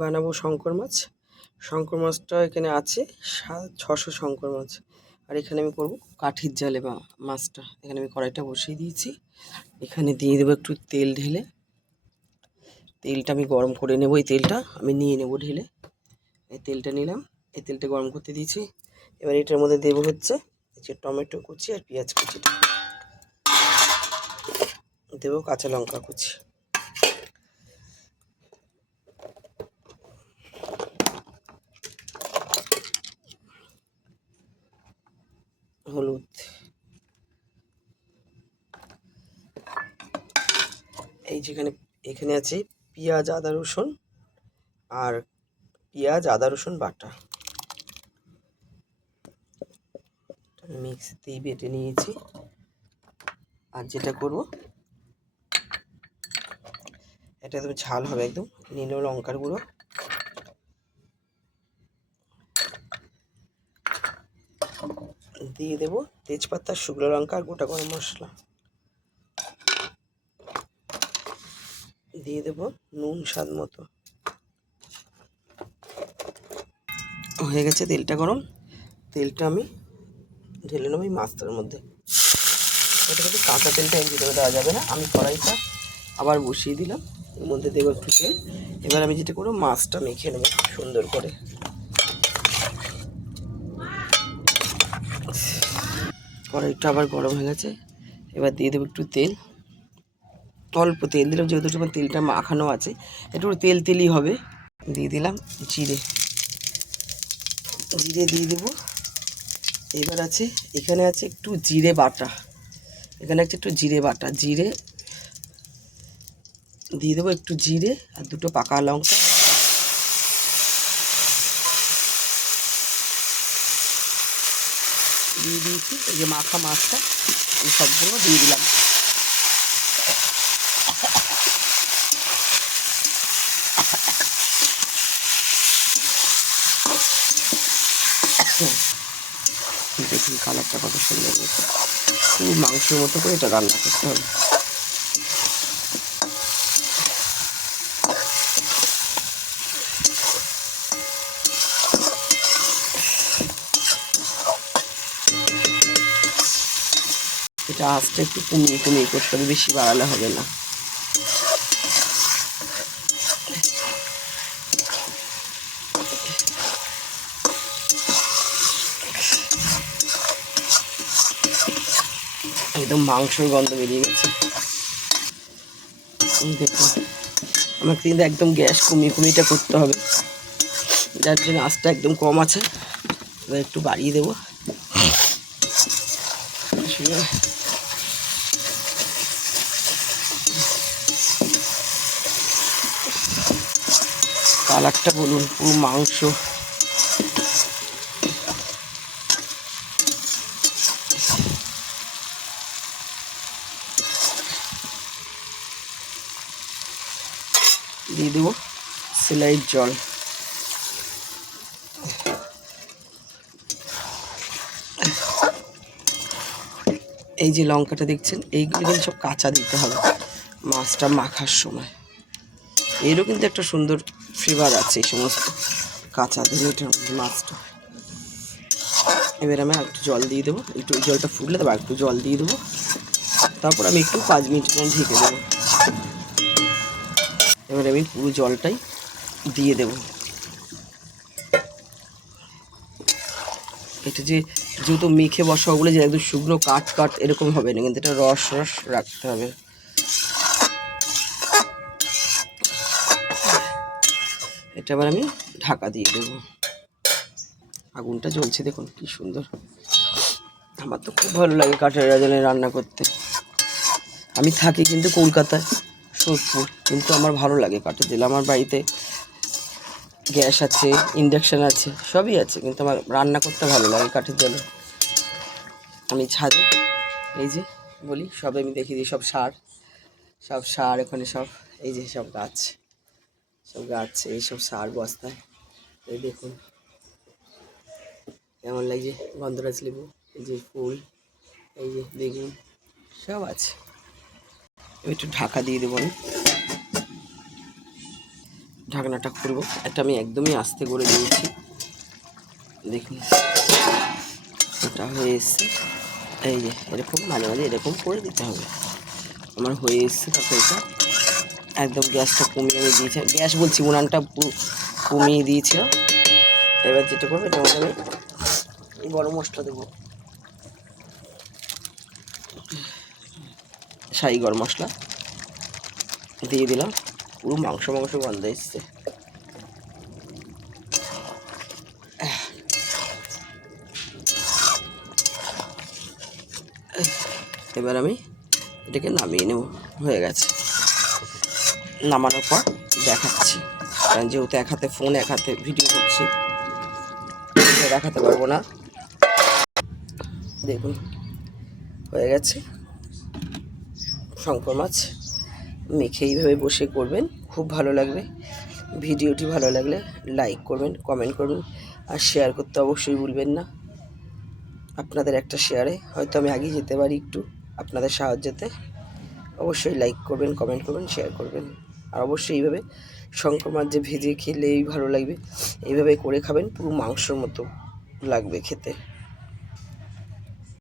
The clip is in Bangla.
বানাবো শঙ্কর মাছ। শঙ্কর মাছটা এখানে আছে 600 শঙ্কর মাছ। আর এখানে আমি করব কাঠির জালে মাছটা। এখানে আমি কড়াইটা বসিয়ে দিয়েছি। এখানে দিয়ে দেবো একটু তেল ঢেলে। তেলটা আমি গরম করে নেব। এই তেলটা আমি নিয়ে নেব ঢেলে। এই তেলটা নিলাম। এই তেলটা গরম করতে দিয়েছি। এবার এটার মধ্যে দেবো হচ্ছে যে টমেটো কুচি আর পেঁয়াজ কুচি, দেবো কাঁচা লঙ্কা কুচি, হলুদ, এই যেখানে এখানে আছে পেঁয়াজ আদা রসুন আর আদা রসুন বাটা মিক্সিতেই বেটে নিয়েছি। আর যেটা করব, এটা একদম ঝাল হবে, একদম নিয়ে নেব লঙ্কার গুঁড়ো, দিয়ে দেবো তেজপাতা, শুকনো লঙ্কা আর গোটা গরম মশলা, দিয়ে দেবো নুন স্বাদ মতো। হয়ে গেছে তেলটা গরম। তেলটা আমি ঢেলে নেব এই মাছটার মধ্যে। এটা কিন্তু কাঁচা তেলটা এর ভিতরে দেওয়া যাবে না। আমি কড়াইটা আবার বসিয়ে দিলাম, এর মধ্যে দেবো একটু তেল। এবার আমি যেটা করবো, মাছটা মেখে নেব সুন্দর করে। কড়াইটা আবার গরম হয়ে গেছে। এবার দিয়ে দেবো একটু তেল, অল্প তেল দিলাম, যেহেতু তোমার তেলটা মাখানো আছে একটু তেল তেলই হবে। দিয়ে দিলাম জিরে, দিয়ে দেবো। এবার আছে এখানে আছে একটু জিরে বাটা, এখানে আছে একটু জিরে বাটা, জিরে দিয়ে দেবো, একটু জিরে আর দুটো পাকা লঙ্কা, দিয়ে দিয়েছি। এই যে মাখা মাছটা এই সবগুলো দিয়ে দিলাম। দেখুন কালারটা কত সুন্দর হয়েছে। খুব মাংসের মতো করে এটা রান্না করতে হবে। এটা আস্তে একটু কমিয়ে করতে হবে, বেশি বাড়ালে হবে না। একদম মাংসর গন্ধ বেরিয়ে গেছে। দেখুন আমাকে কিন্তু একদম গ্যাস কমিয়ে এটা করতে হবে, যার জন্য আঁচটা একদম কম আছে। এবার একটু বাড়িয়ে দেবো। কালারটা বলুন, পুরো মাংস। দিয়ে দেবো সেলাইয়ের জল। এই যে লঙ্কাটা দেখছেন, এইগুলো কিন্তু সব কাঁচা দিতে হবে মাছটা মাখার সময়। এরও কিন্তু একটা সুন্দর ফ্লেভার আছে এই সমস্ত কাঁচা দিলে এটার মাছটা। এবার আমি একটু জল দিয়ে দেবো, একটু জলটা ফুটলে তারপর একটু জল দিয়ে দেবো। তারপর আমি একটু 5 মিনিট ঢেকে দেবো। এবার আমি পুরো জলটাই দিয়ে দেবো। এটা যেহেতু মেখে বসা, ওগুলো যে একদম শুকনো কাট এরকম হবে না, কিন্তু এটা রস রাখতে হবে। এটা এবার আমি ঢাকা দিয়ে দেবো। আগুনটা জ্বলছে দেখুন কি সুন্দর। আমার তো খুব ভালো লাগে কাঠের রাঁধুনি রান্না করতে। আমি থাকি কিন্তু কলকাতায়, সোদপুর, কিন্তু আমার ভালো লাগে কাঠের জালে। আমার বাড়িতে গ্যাস আছে, ইন্ডাকশান আছে, সবই আছে, কিন্তু আমার রান্না করতে ভালো লাগে কাঠের জালে। আমি ছাদে এই যে বলি সব আমি দেখিয়ে দিই, সব সার এখানে সব, এই যে সব গাছ, এইসব সার বস্তায়। এই দেখুন কেমন লাগছে, গন্ধরাজ লেবু, এই যে ফুল, এই যে বেগুন, সব আছে। একটু ঢাকা দিয়ে দেবো আমি। ঢাকনাটা খুলবো। এটা আমি একদমই আস্তে করে দিয়েছি, দেখুন এটা হয়ে এসছে। এই যে এরকম মাঝে মাঝে এরকম করে দিতে হবে। আমার হয়ে এসছে তরকারিটা, একদম গ্যাসটা কমিয়ে আমি দিয়েছি, গ্যাস বলছি উনানটা পুরো কমিয়ে দিয়েছিলাম। এবার যেটা করবো যেমন আমি গরম মশলা দেবো, শাহি গরম মশলা দিয়ে দিলাম। পুরো মাংস গন্ধ এসছে। এবার আমি এটাকে নামিয়ে নেব, হয়ে গেছে। নামানোর পর দেখাচ্ছি, কারণ যেহেতু এক হাতে ফোন এক হাতে ভিডিও করছি, দেখাতে পারবো না। দেখুন হয়ে গেছে। শঙ্কর মাছ মেখে এইভাবে বসে করবেন, খুব ভালো লাগবে। ভিডিওটি ভালো লাগলে লাইক করবেন, কমেন্ট করবেন, আর শেয়ার করতে অবশ্যই ভুলবেন না। আপনাদের একটা শেয়ারে হয়তো আমি এগিয়ে যেতে পারি একটু, আপনাদের সাহায্যতে। অবশ্যই লাইক করবেন, কমেন্ট করবেন, শেয়ার করবেন। আর অবশ্যই এইভাবে শঙ্কর মাছ যে ভেজে খেলেই ভালো লাগবে, এইভাবে করে খাবেন, পুরো মাংসর মতো লাগবে খেতে।